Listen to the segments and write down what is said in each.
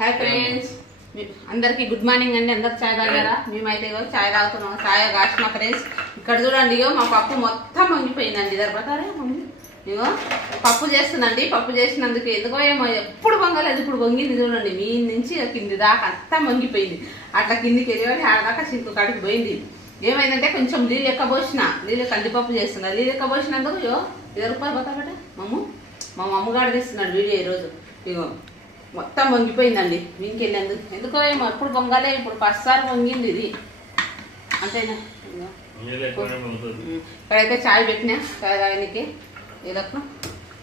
Hi friends, అందరికి good morning అండి. అందరికి చాయ్ తాగారా? మేమైతే చాయ్ తాగుతున్నాం. చాయ్ కాసిన ఫ్రెండ్స్, ఇక్కడ చూడండి, ఇగో మా పప్పు మొత్తం వంగిపోయిందండి. ఇద్దరు ప్రకారే మమ్మీ ఇగో పప్పు చేస్తుందండి. పప్పు చేసినందుకు ఎందుకో ఏమో ఎప్పుడు వంగలేదు, ఇప్పుడు వంగింది చూడండి. మీ నుంచి కింది దాకా అంతా వంగిపోయింది. అట్లా కిందికి వెళ్ళి ఆడదాకా సింకు కాడికి పోయింది. ఏమైందంటే కొంచెం నీళ్ళు ఎక్క పోసిన, నీళ్ళు కందిపప్పు చేస్తున్నా. నీళ్ళు ఎక్క పోసినందుకు ఇగో 20 రూపాయలు పోతాబట్ట మా అమ్మగారు తీస్తున్నాడు వీడియో ఈరోజు. ఇగో మొత్తం వంగిపోయిందండి. వీకెళ్ళేందుకు ఎందుకో ఏమో ఎప్పుడు వంగాలే, ఇప్పుడు 10 సార్లు వంగింది ఇది. అంతేనా? ఇక్కడైతే చాయ్ పెట్టినా, చాయ్ తాగడానికి ఇదొక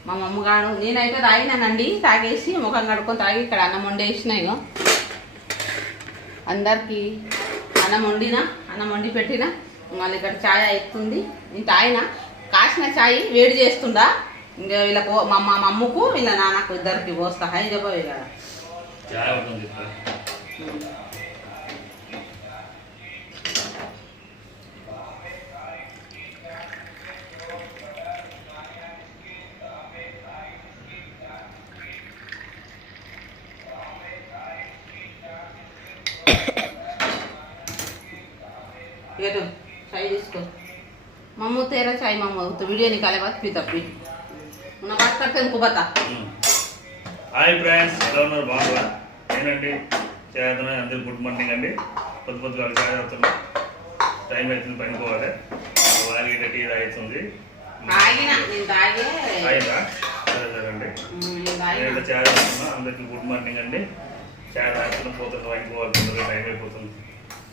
మా అమ్మగారు. నేనైతే తాగినానండి. తాగేసి ముఖం కడుక్కొని తాగి ఇక్కడ అన్నం వండేసిన. ఇగో అందరికి అన్నం వండి పెట్టినా. మళ్ళీ ఇక్కడ చాయ్ అవుతుంది. నేను తాగిన కాసిన చాయ్ వేడి చేస్తుందా. ఇంకా వీళ్ళకు మా అమ్మకు వీళ్ళ నాన్నకు ఇద్దరికి పోస్తా. హై చెప్పవి కదా చాయ్ తీసుకో మమ్మ. తేరా చాయ్ మమ్మ వీడియో నికాలే బాత్ పీతా పీ నా బాత్ करते उनको बता. హాయ్ ఫ్రెండ్స్, ఎలా ఉన్నారు? బాగున్నారా? నేనండి చేద్దాం. అందరికి గుడ్ మార్నింగ్ అండి. పొద్దుగా చాయ్ తాగుతున్నా. టైం అవుతుంది, పనుకోవాలి. వాళ్ళకి టీ అవుతుంది. తాగిందా? సరే సరే అండి. నేను చాయ్ తాగుతున్నా. అందరికి గుడ్ మార్నింగ్ అండి. చాయ్ తాగుతున్నా, పోతుంది, పనుకోవాలి. తొందరగా టైం అయిపోతుంది.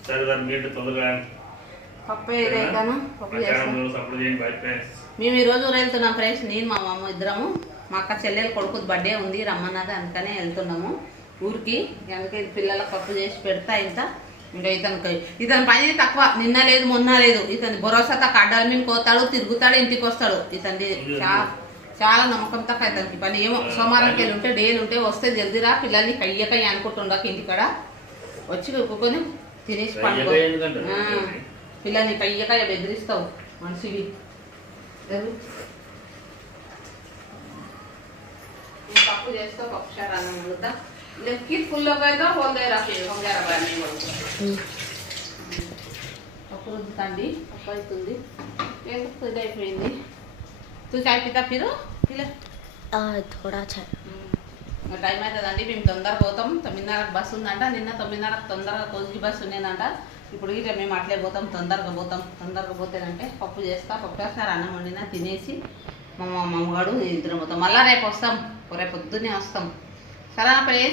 సరే దాన్ని మీరు తొందరగా మేము ఈరోజు వెళ్తున్నాం ఫ్రెండ్స్. నేను మా అమ్మ ఇద్దరము. మా అక్క చెల్లెలు కొడుకు బర్త్డే ఉంది, రమ్మన్నది. అందుకనే వెళ్తున్నాము ఊరికి. అందుకే పిల్లలకు పప్పు చేసి పెడతా. ఇంకా ఇతని పని తక్కువ. నిన్న లేదు మొన్న లేదు. ఇతని భరోసా తక్కువ. అడ్డాల మీద పోతాడు, తిరుగుతాడు, ఇంటికి వస్తాడు. ఇతని చాలా నమ్మకం తక్కువ ఇతనికి పని. ఏమో సోమవారంకి వెళ్ళి ఉంటే డేలు ఉంటే వస్తే జల్దీరా పిల్లల్ని కయ్య అనుకుంటుండక ఇంటికాడ వచ్చి కుక్కొని తినేసి పండుకో. పిల్లల్ని కయ్య బెదిరిస్తావు మనిషివి. పప్పు చేస్తావు, పప్పు చారు అన్నం వండుతా. కిట్ ఫుల్ అవుతుందో పోలేరా పప్పు రుద్దుతండి. పప్పు అవుతుంది, ఇది అయిపోయింది. తూ చాయ్ పితా పిరు టైం అవుతుందండి. మేము తొందరగా పోతాం. 9:30 బస్సు ఉందంట. నిన్న 9:30 తొందరగా కోజికి బస్సు ఉండేదంట. ఇప్పుడు ఇట్లా మేము అట్లే పోతాం. తొందరగా పోతేనంటే పప్పు చేస్తా. పప్పు వేస్తారు, అన్నం వండినా తినేసి మా అమ్మగాడు ఇద్దరం పోతాం. మళ్ళీ రేపు వస్తాం, రేపు పొద్దున్నే వస్తాం. సరేనా ప్లేస్.